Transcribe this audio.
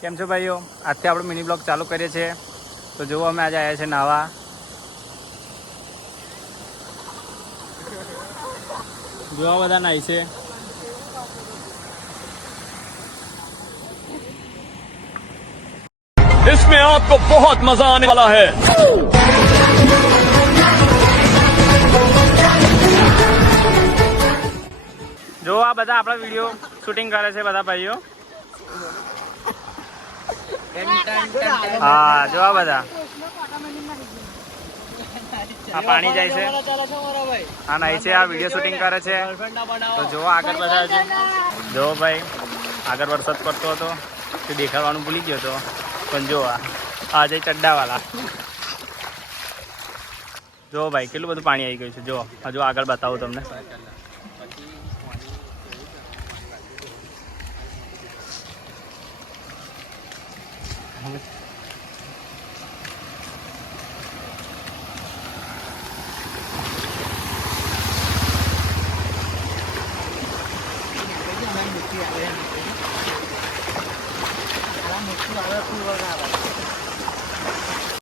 કેમ છો ભાઈઓ? આજથી આપણો મિની બ્લોગ ચાલુ કરીએ છીએ. તો જુઓ અમે આજે આવ્યા છે નાવા. જોવા બધા નાય છે. इसमें आपको बहुत मजा आने वाला है. જો આ બધા આપણા વિડીયો શૂટિંગ કરે છે બધા ભાઈઓ. હા જો આ બધા આ પાણી જાય છે, આ નાય છે, આ વિડીયો શૂટિંગ કરે છે. તો જો આગળ બધા જો ભાઈ આગળ વરસાદ પડતો હતો તે દેખાડવાનું ભૂલી ગયો હતો, પણ જો આ જઈ ચડ્ડાવાળા જો ભાઈ કેટલું બધું પાણી આવી ગયું છે. જો હજુ આગળ બતાવું તમને.